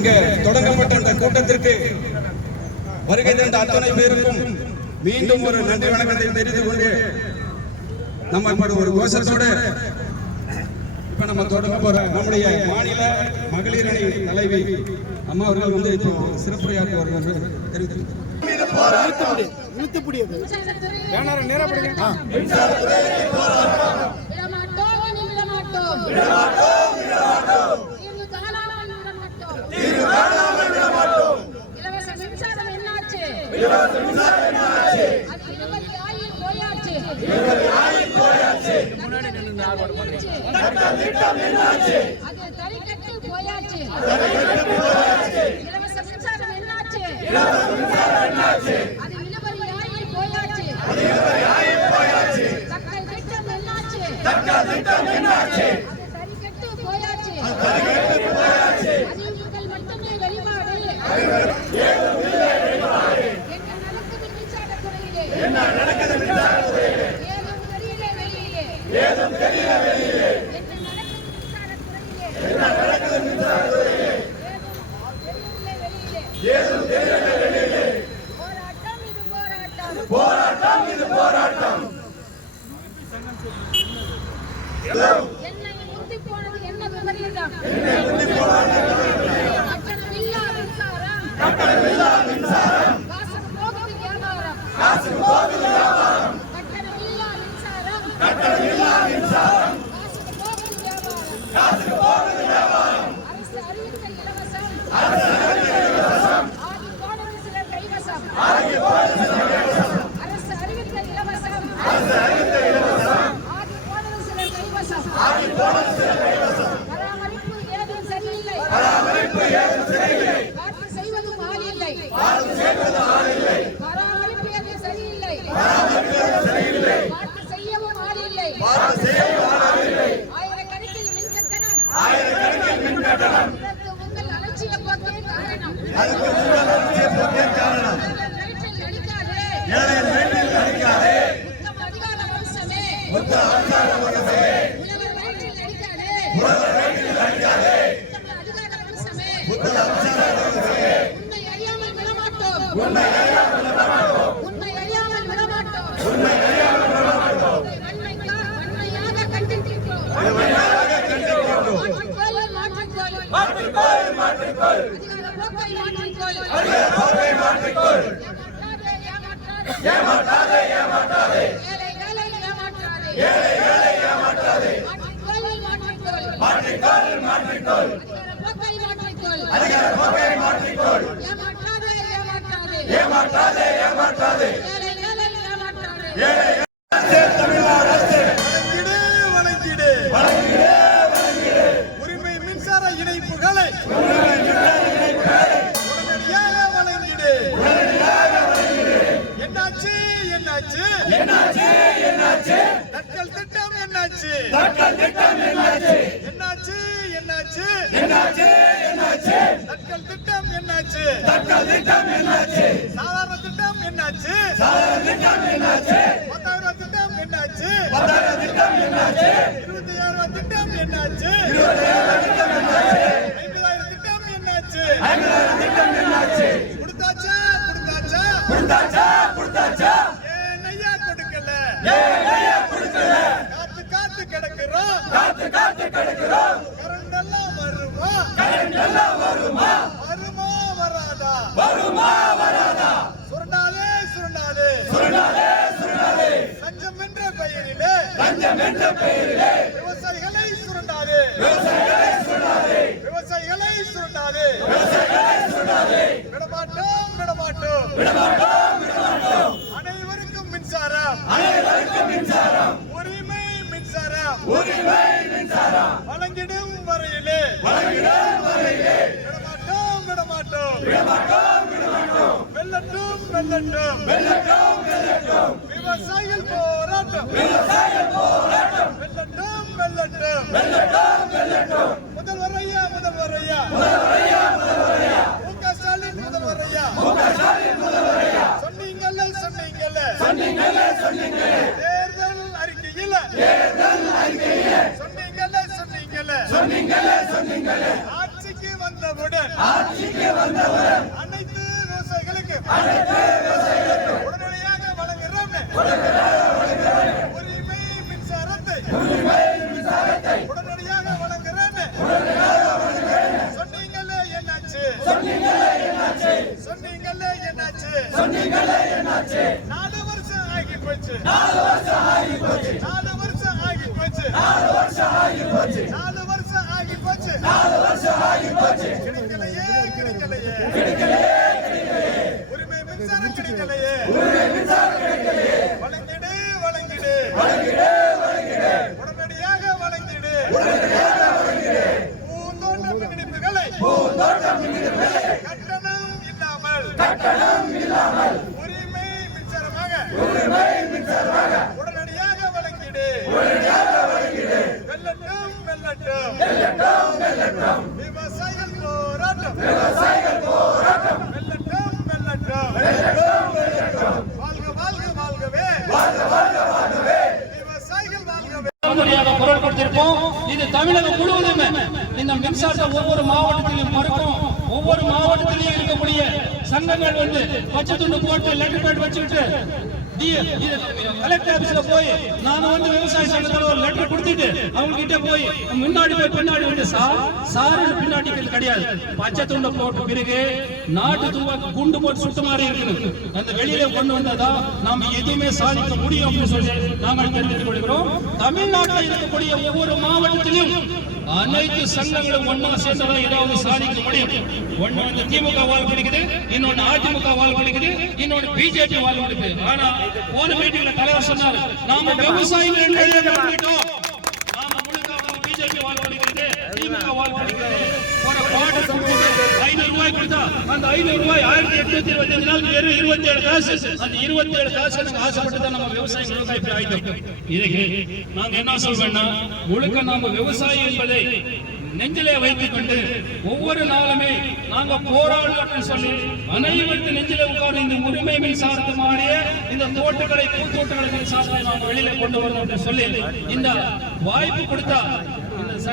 இங்கே தொடங்கப்பட்ட இந்த கூட்டத்திற்கு வருகை தந்த அத்தனை பேருக்கும் மீண்டும் ஒரு நன்றி வணக்கத்தை தெரிந்து கொண்டு நம்ம இப்ப ஒரு கோஷத்தோட இப்ப நம்ம தொடங்க போற நம்முடைய மாநில மகளிர் அணி தலைவி அம்மா அவர்கள் வந்து இப்போ சிறப்புரையாற்ற வருவார்கள் தெரிவித்து விடமாட்டோம் இனி விடமாட்டோம் தீர்வு காணாமல் விடமாட்டோம் இலவச மின்சாரம் என்னாச்சு அது இருபத்தி ஆயில் போயாச்சு அது தறிக்கட்டு போயாச்சு இலவச மின்சாரம் என்னாச்சு அது இழுபறி ஆயில் போயாச்சு தக்கை திட்டம் என்னாச்சு அது தறிக்கட்டு போயாச்சு அறிவிப்புகள் மட்டுமே வெளிப்பாடு என்ன நடக்குது மின்சாரத்துறையிலே ஏதும் தெரியல வெளியிலே என்ன நடக்குது மின்சாரத்துறையிலே ஏதும் தெரியல வெளியிலே போராட்டம் இது போராட்டம். என்னை முந்தி போனது என்ன விபரீதம் உங்கள் அலட்சிய போக்கே காரணம் உத்தம அதிகார வம்சமே உழவர் உத்தம அதிகார வம்சமே உன்னை அறியாமல் விடமாட்டோம். உன்னை Yeah. திட்டம் என்னாச்சு தட்கல் திட்டம் என்னாச்சு சாதாரண திட்டம் என்னாச்சு சாதாரண திட்டம் என்னாச்சு பத்தாயிரம் திட்டம் என்னாச்சு பத்தாயிரம் திட்டம் என்னாச்சு இருபத்தி ஆயிரம் திட்டம் என்னாச்சு இருபத்தி ஆயிரம் திட்டம் என்னாச்சு ஐம்பதாயிரம் திட்டம் என்னாச்சு ஐம்பதாயிரம் திட்டம் என்னாச்சு கொடுத்தாச்சா கொடுத்தாச்சா கொடுத்தாச்சா கொடுத்தாச்சா ஏன் ஐயா கொடுக்கல ஏன் ஐயா கொடுக்கல காத்து காத்து கிடக்குறோம் காத்து காத்து கிடக்குறோம் கரண்ட் எல்லாம் வருமா கரண்ட் எல்லாம் வருமா வருமா வராதா வருமா வராதா சுரண்டாதே சுரண்டாதே சுரண்டாதே சுரண்டாதே லஞ்சம் என்ற பெயரிலே லஞ்சம் என்ற பெயரிலே விவசாயிகளை சுரண்டாதே. விவசாயிகளை சுரண்டாதே. விடமாட்டோம் விடமாட்டோம். விடமாட்டோம் அனைவருக்கும் மின்சாரம். அனைவருக்கும் மின்சாரம் உரிமை மின்சாரம். உரிமை மின்சாரம் வழங்கிடும் வரையிலே. வழங்கிடும் வரையிலே விடமாட்டோம் விடமாட்டோம் விடமாட்டோம். வெல்லட்டும் வெல்லட்டும் வெல்லட்டும். வெல்லட்டும் விவசாயிகள் போராட்டம். விவசாயிகள் போராட்டம் வெல்லட்டும் வெல்லட்டும். வெல்லட்டும் வெல்லட்டும் முதல்வர் ஐயா முதல்வர் ஐயா முதல்வர் ஐயா முதல்வர் ஐயா முக ஸ்டாலின் முதல்வர் ஐயா முக ஸ்டாலின் முதல்வர் ஐயா சொன்னீங்கல்ல சொன்னீங்கல்ல. சொன்னீங்கல்ல சொன்னீங்கல்ல தேர்தல் தேர்தல் சொன்னீங்கல்ல சொன்னீங்கல்ல சொன்னீங்கல்ல சொன்னீங்கல்ல. ஆட்சிக்கு வந்தவுடன். உடனடியாக வழங்குகிறோம் உரிமை மின்சாரத்தை. உடனடியாக வழங்குகிறேன் சொன்னீங்களே என்னாச்சு? சொன்னீங்களே என்னாச்சு? சொன்னீங்களே என்னாச்சு நாலு வருஷம் ஆகி போச்சு நாலு வருஷம் ஆகி போச்சு நாலு வருஷம் ஆகி போச்சு நாலு வருஷம் ஆகி போச்சு. நாலு வருஷம் ஆகி போச்சு. நாலு வருஷம் ஆகி போச்சு. வாழ்கவே முறையாக குரல் கொடுத்திருப்போம் இது தமிழகம் முழுவதுமே இந்த மின்சாரத்தை ஒவ்வொரு மாவட்டத்திலும் மறுக்கும் ஒவ்வொரு மாவட்டத்திலையும் இருக்கக்கூடிய சங்கங்கள் வந்து பச்சை துண்டு போட்டு லெட்டர் பேட் வச்சுக்கிட்டு கலெக்டர் ஆபீஸ்ல போய் நான் வந்து விவசாய சங்கத்துல ஒரு லெட்டர் கொடுத்துட்டு அவங்க கிட்ட போய் முன்னாடி போய் பின்னாடி வந்து சார் சார் பின்னாடி கிடையாது. பச்சை துண்டை போட்ட பிறகு நாட்டு துவா குண்டு போட்டு சுட்டு மாதிரி இருக்குது. அந்த வெளியில கொண்டு வந்ததா நாம எதுவுமே சாதிக்க முடியும் அப்படின்னு சொல்லி நாங்கள் தெரிவித்துக் கொள்கிறோம். தமிழ்நாட்டில் இருக்கக்கூடிய ஒவ்வொரு மாவட்டத்திலும் அனைத்து சங்கங்களும் ஒன்னா சேர்ந்ததா ஏதாவது சாதிக்க முடியும் ஒன்னு வந்து திமுக வாழ் கிடைக்குது இன்னொன்னு அதிமுக வாழ் கிடைக்குது இன்னொன்னு பிஜேபி வாழ் கிடைக்குது ஆனா ஒரு மீட்டிங்ல தலைவர் சொன்னார் நாம விவசாயிகள் நாம முழுக்க பிஜேபி வாழ் கிடைக்குது திமுக வாழ் கிடைக்குது ஐநூறு ரூபாய் கொடுத்தா அந்த ஐநூறு ரூபாய் ஆயிரத்தி எட்நூத்தி இருபத்தி அஞ்சு நாள் வெறும் இருபத்தி ஏழு காசு. அந்த இருபத்தி ஏழு காசு நாங்க ஆசைப்பட்டு தான் நம்ம விவசாயம் இப்படி ஆயிட்டோம். இதுக்கு நாங்க என்ன சொல்றோம்னா முழுக்க நாம விவசாயி என்பதை நெஞ்சிலே வைத்துக் கொண்டு ஒவ்வொரு நாளுமே நாங்க போராடுவோம் அப்படின்னு சொல்லி அனைவருக்கு நெஞ்சில உட்கார்ந்து இந்த உரிமை மின்சாரத்தை மாறிய இந்த தோட்டக்கலை பூத்தோட்டக்கலை மின்சாரத்தை நாம் வெளியில கொண்டு வரணும் சொல்லி இந்த வாய்ப்பு கொடுத்தா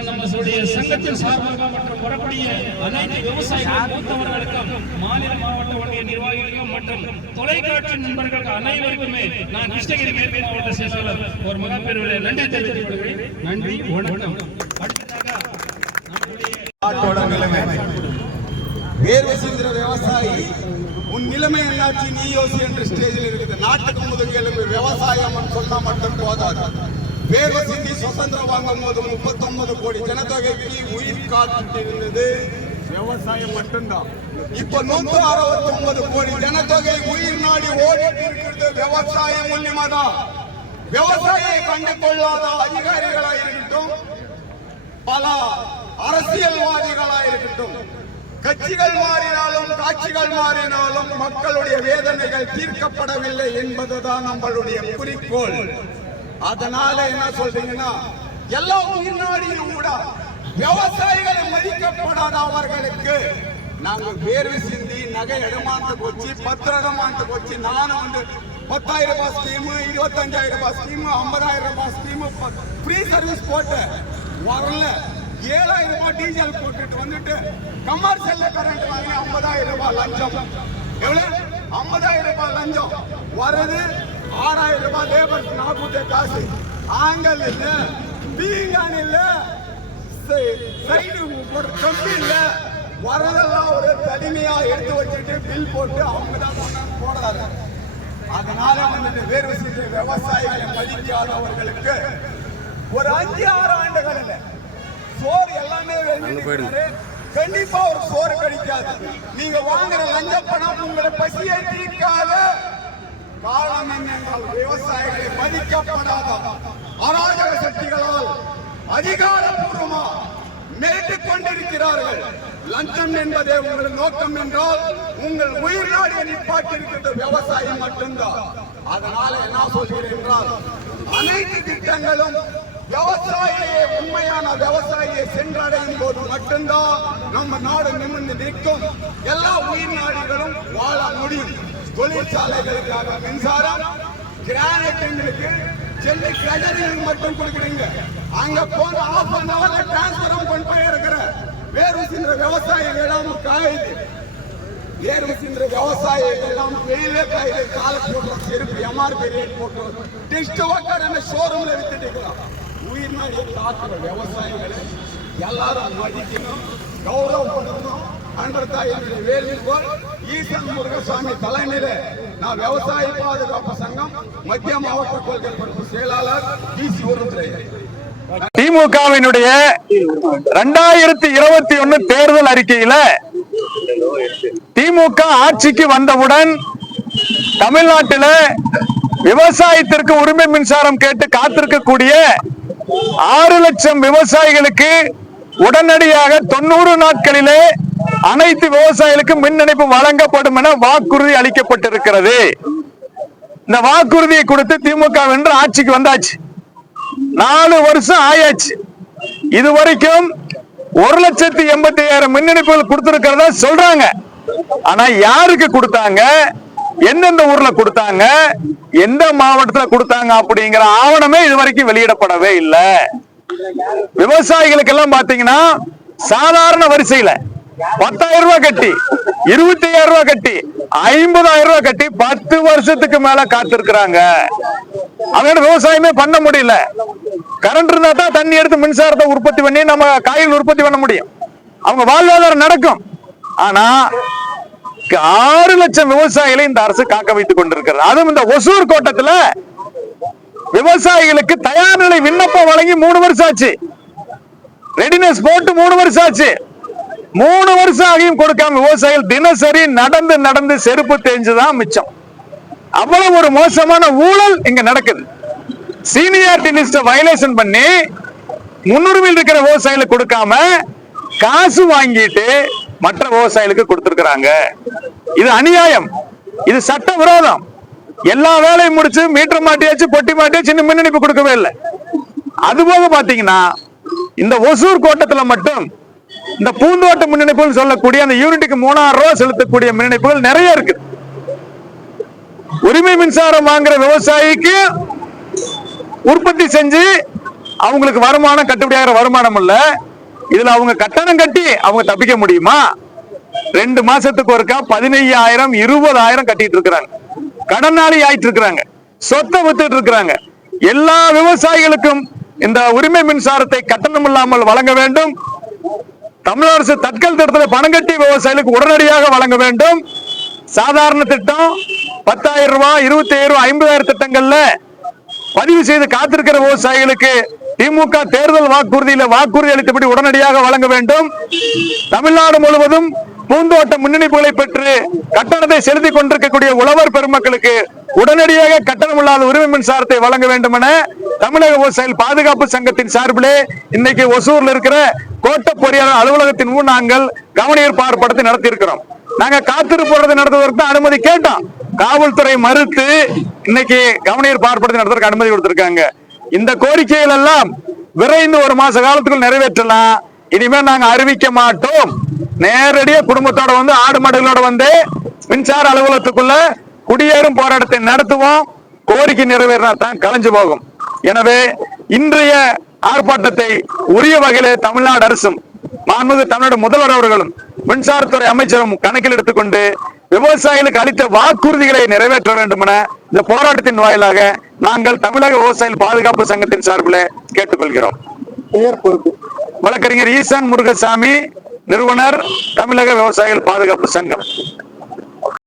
நம்மளுடைய சங்கத்தின் சார்பாக மற்றும் வரக்கூடிய அனைத்து விவசாயிகள் மூத்தவர்களுக்கும் மாநில மாவட்ட ஒன்றிய நிர்வாகிகளுக்கும் மற்றும் தொலைக்காட்சி நண்பர்களுக்கு அனைவருக்குமே நான் கிருஷ்ணகிரி மேற்கு மாவட்ட செயலாளர் ஒரு மகப்பேறுகளை நன்றி தெரிவித்துக் கொள்கிறேன். நன்றி வணக்கம். வேர்வை சிந்துற விவசாயி உன் நிலைமை என்னாச்சு? நீ யோசி என்ற ஸ்டேஜில் இருக்குது. நாட்டுக்கு முதுகெலும்பு விவசாயம் சொன்னா மட்டும் போதாது. வேர்வை சிந்தி சுதந்திரம் வாங்கும் போது முப்பத்தொன்பது கோடி ஜனத்தொகைக்கு உயிர் காத்துட்டு இருந்தது விவசாயம் மட்டும்தான். இப்ப நூத்தி அறுபத்தி ஒன்பது கோடி ஜனத்தொகை உயிர் நாடி ஓடிட்டு இருக்கிறது விவசாயம் மூலியமா தான் விவசாயியை கண்டு கொள்ளாத அதிகாரிகளா இருக்கட்டும் பல அரசியல்வாதிகளா இருக்கட்டும் கட்சிகள் மாறினாலும் காட்சிகள் மாறினாலும் மக்களுடைய வேதனைகள் தீர்க்கப்படவில்லை என்பதுதான் நம்மளுடைய குறிக்கோள். அதனால என்ன சொல்றீங்கன்னா எல்லா உயிர்நாடியும் கூட விவசாயிகளை மதிக்கப்படாத அவர்களுக்கு நாங்கள் வேர்வை சிந்தி நகை இடமானத்துக்கு வச்சு பத்திர இடமானத்துக்கு வச்சு நானும் வந்து பத்தாயிரம் ரூபாய் ஸ்கீமு இருபத்தஞ்சாயிரம் ரூபாய் ஸ்கீமு ஐம்பதாயிரம் ரூபாய் ஸ்கீமு ஃப்ரீ சர்வீஸ் போட்டேன் வரல. ஏழாயிரம் ரூபாய் டீசல் போட்டுட்டு வந்துட்டு கமர்ஷியல்ல கரண்ட் வாங்கி ஐம்பதாயிரம் ரூபாய் லஞ்சம். எவ்வளவு? ஐம்பதாயிரம் ரூபாய் லஞ்சம். வர்றது ஆறாயிரம் ரூபாய் லேபர் நாற்பத்தி காசு. ஆங்கல் இல்ல பீங்கான் இல்ல சைடு கம்பி இல்ல. வரதெல்லாம் ஒரு தனிமையா எடுத்து வச்சுட்டு பில் போட்டு அவங்க தான் போடுறாரு அதனால வந்துட்டு வேர்வை செய்த விவசாயிகளை மதிக்காதவர்களுக்கு ஒரு அஞ்சு ஆறு ஆண்டுகளில் சோறு எல்லாமே கண்டிப்பா ஒரு சோறு கிடைக்காது. நீங்க வாங்குற லஞ்ச பணம் உங்களை பசியை தீர்க்காத. காரணம் என்னென்றால் விவசாயிகளை மதிக்கப்படாத அராஜக சக்திகளால் அதிகாரப்பூர்வமா மிரட்டிக் கொண்டிருக்கிறார்கள். லஞ்சம் என்பதே உங்கள் நோக்கம் என்றால் உங்கள் உயிர் நாடியை நிப்பாட்டிருக்கிறது விவசாயம் மட்டும்தான். அதனால என்ன சொல்கிறேன் என்றால் அனைத்து திட்டங்களும் விவசாயியே உண்மையான விவசாயியை சென்றடையும் போது மட்டும்தான் நம்ம நாடு நிமிர்ந்து நிற்கும். எல்லா உயிர் நாடுகளும் வாழ முடியும். தொழிற்சாலைகளுக்காக மின்சாரம் கிரானைட்டுங்களுக்கு சென்னை ட்ரெஜரியில் மட்டும் கொடுக்குறீங்க. அங்க போன ஆஃப் அன் அவர்ல டிரான்ஸ்பரம் கொண்டு போய் இருக்கிற வேறு சில விவசாயம் எல்லாம் காயுது வேறு சில விவசாயம் எல்லாம் வெயிலே காயுது கால போட்டு செருப்பு எம்ஆர்பி ரேட் போட்டு டெஸ்ட் ஒர்க்கர் என்ன ஷோரூம்ல வித்துட்டு உயிர் நாடியை காக்கிற விவசாயிகளை எல்லாரும் மதிக்கணும் கௌரவப்படுத்தணும். ஈசன் முருகசாமி நான் விவசாய பாதுகாப்பு சங்கம் மத்திய மாவட்ட கொள்கை பொறுப்பு செயலாளர் திமுகவினுடைய இரண்டாயிரத்தி இருபத்தி ஒன்னு தேர்தல் அறிக்கையில திமுக ஆட்சிக்கு வந்தவுடன் தமிழ்நாட்டில விவசாயத்திற்கு உரிமை மின்சாரம் கேட்டு காத்திருக்கக்கூடிய ஆறு லட்சம் விவசாயிகளுக்கு உடனடியாக தொண்ணூறு நாட்களிலே அனைத்து விவசாயிகளுக்கு மின் இணைப்பு வழங்கப்படும் என வாக்குறுதி அளிக்கப்பட்டிருக்கிறது. இந்த வாக்குறுதியை கொடுத்து திமுக வென்று ஆட்சிக்கு வந்தாச்சு. நாலு வருஷம் ஆயாச்சு. இது வரைக்கும் ஒரு லட்சத்தி எண்பத்தி ஐயாயிரம் மின் இணைப்புகள் கொடுத்திருக்கிறதா சொல்றாங்க. ஆனா யாருக்கு கொடுத்தாங்க? எந்தெந்த ஊர்ல கொடுத்தாங்க? எந்த மாவட்டத்துல கொடுத்தாங்க அப்படிங்கிற ஆவணமே இது வரைக்கும் வெளியிடப்படவே இல்லை. விவசாயிகளுக்கு எல்லாம் பாத்தீங்கன்னா சாதாரண வரிசையில பத்தாயிரம் ரூபாய் கட்டி இருபத்தி ஐயாயிரம் ரூபாய் கட்டி ஐம்பதாயிரம் ரூபாய் கட்டி பத்து வருஷத்துக்கு மேல காத்திருக்கிறாங்க. அவங்க விவசாயமே பண்ண முடியல. கரண்ட் இருந்தா தான் தண்ணி எடுத்து மின்சாரத்தை உற்பத்தி பண்ணி நம்ம காய்கறி உற்பத்தி பண்ண முடியும். அவங்க வாழ்வாதாரம் நடக்கும். ஆனா ஆறு லட்சம் விவசாயிகளை இந்த அரசு காக்க வைத்துக் கொண்டிருக்கிறது. அதுவும் இந்த ஒசூர் கோட்டத்துல விவசாயிகளுக்கு தயார் நிலை விண்ணப்பம் வழங்கி மூணு வருஷம் ஆச்சு. ரெடினஸ் போட்டு மூணு வருஷம் ஆச்சு. மூணு வருஷம் ஆகியும் கொடுக்காம விவசாயிகள் தினசரி நடந்து நடந்து செருப்பு தேஞ்சுதான் மிச்சம். அவ்வளவு ஒரு மோசமான ஊழல் இங்க நடக்குது. சீனியாரிட்டி லிஸ்ட வயலேஷன் பண்ணி முன்னுரிமையில் இருக்கிற விவசாயிகளுக்கு கொடுக்காம காசு வாங்கிட்டு மற்ற விவசாயிகளுக்கு கொடுத்திருக்கிறாங்க. இது அநியாயம். இது சட்ட விரோதம். எல்லா வேலையும் முடிச்சு மீட்டர் மாட்டியாச்சு பொட்டி மாட்டியாச்சு இன்னும் மின் இணைப்பு கொடுக்கவே இல்லை. அது போக பாத்தீங்கன்னா இந்த ஒசூர் கோட்டத்துல மட்டும் இந்த பூந்தோட்ட மின் சொல்லக்கூடிய அந்த யூனிட்டுக்கு மூணாயிரம் ரூபாய் செலுத்தக்கூடிய முன்னெடுப்புகள் நிறைய இருக்கு. உரிமை மின்சாரம் வாங்குற விவசாயிக்கு உற்பத்தி செஞ்சு அவங்களுக்கு வருமானம் கட்டுப்படியாகிற வருமானம் இல்ல. இதுல அவங்க கட்டணம் கட்டி அவங்க தப்பிக்க முடியுமா? ரெண்டு மாசத்துக்கு ஒருக்கா பதினையாயிரம் இருபதாயிரம் கட்டிட்டு இருக்கிறாங்க. கடனாளி ஆயிட்டு இருக்கிறாங்க. சொத்தை வித்துட்டு இருக்கிறாங்க. எல்லா விவசாயிகளுக்கும் இந்த உரிமை மின்சாரத்தை கட்டணம் இல்லாமல் வழங்க வேண்டும். தமிழக அரசு தட்கல் திட்டத்தில் பணம் கட்டி விவசாயிகளுக்கு உடனடியாக வழங்க வேண்டும். சாதாரண திட்டம் பத்தாயிரம் ரூபாய் இருபத்தாயிரம் ரூபாய் ஐம்பதாயிரம் திட்டங்கள்ல பதிவு செய்து காத்திருக்கிற விவசாயிகளுக்கு திமுக தேர்தல் வாக்குறுதியில வாக்குறுதி அளித்தபடி உடனடியாக வழங்க வேண்டும். தமிழ்நாடு முழுவதும் பூந்தோட்ட முன்னணிப்புகளை பெற்று கட்டணத்தை செலுத்திக் கொண்டிருக்கக்கூடிய உழவர் பெருமக்களுக்கு உடனடியாக கட்டணம் இல்லாத உரிமை மின்சாரத்தை வழங்க வேண்டும் என தமிழக விவசாயிகள் பாதுகாப்பு சங்கத்தின் சார்பிலே இன்னைக்கு ஒசூர்ல இருக்கிற கோட்ட பொறியாளர் அலுவலகத்தின் முன் நாங்கள் கவனியர் பார்ப்படத்தை நடத்தி இருக்கிறோம் நாங்க காத்திருப்பு நடத்துவதற்கு தான் அனுமதி கேட்டோம் காவல்துறை மறுத்து இன்னைக்கு கவனியர் பார்ப்படத்தை நடத்துறதுக்கு அனுமதி கொடுத்திருக்காங்க. இந்த கோரிக்கைகள் எல்லாம் விரைந்து ஒரு மாச காலத்துக்குள் நிறைவேற்றலாம். இனிமே நாங்க அறிவிக்க மாட்டோம். நேரடியா குடும்பத்தோட வந்து ஆடு மாடுகளோட வந்து மின்சார அலுவலகத்துக்குள்ள குடியேறும் போராட்டத்தை நடத்துவோம். கோரிக்கை நிறைவேறினா தான் கலைஞ்சு போகும். எனவே இன்றைய ஆர்ப்பாட்டத்தை உரிய வகையிலே தமிழ்நாடு அரசும் மாண்புமிகு தமிழ்நாடு முதல்வர் அவர்களும் மின்சாரத்துறை அமைச்சரும் கணக்கில் எடுத்துக்கொண்டு விவசாயிகளுக்கு அளித்த வாக்குறுதிகளை நிறைவேற்ற வேண்டும் என இந்த போராட்டத்தின் வாயிலாக நாங்கள் தமிழக விவசாயிகள் பாதுகாப்பு சங்கத்தின் சார்பில் கேட்டுக்கொள்கிறோம். வழக்கறிஞர் ஈசான் முருகசாமி நிறுவனர் தமிழக விவசாயிகள் பாதுகாப்பு சங்கம்.